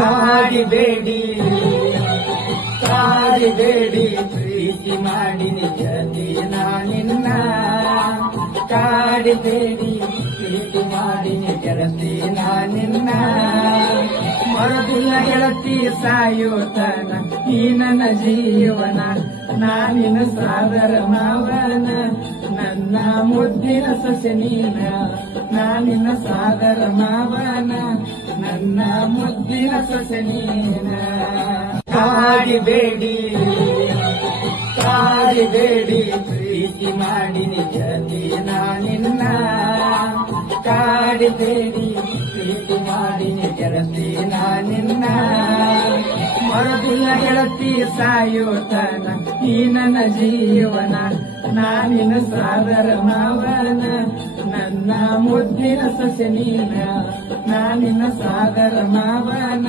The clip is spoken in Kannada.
ಕಾಡಿಬೇಡಿ ಕಾಡಿಬೇಡಿ ಪ್ರೀತಿ ಮಾಡಿನಿ ಗೆಳತಿ ನಿನ್ನ ಕಾಡಿಬೇಡಿ ಪ್ರೀತಿ ಮಾಡಿನಿ ಗೆಳತಿ ನಿನ್ನ ಮರದಿಲ್ಲ ಗೆಳತಿ ಸಾಯೋತನ ಈ ನನ್ನ ಜೀವನ ನಾನಿನ ಸಾದರ ಮಾವನ ನನ್ನ ಮುದ್ದಿನ ಸೊಸೆ ನೀನ ನಾನಿನ ಸಾದರ ಮಾವನ ನನ್ನ ಮುದ್ದಿನ ಸೊಸೆ ನೀನ ಕಾಡಿಬೇಡಿ ಕಾಡಿಬೇಡಿ ಪ್ರೀತಿ ಮಾಡಿನಿ ಗೆಳತಿ ನಿನ್ನ ಕಾಡಿಬೇಡಿ ಪ್ರೀತಿ ಮಾಡಿನಿ ಗೆಳತಿ ನಿನ್ನ ಮರದಿಲ್ಲ ಗೆಳತಿ ಸಾಯೋತನ ಈ ನನ್ನ ಜೀವನ ನಾನಿನ ಸಾದರ ಮಾವನ ನನ್ನ ಮುದ್ದಿನ ಸೊಸೆ ನೀನ ನಾನಿನ ಸಾದರ ಮಾವನ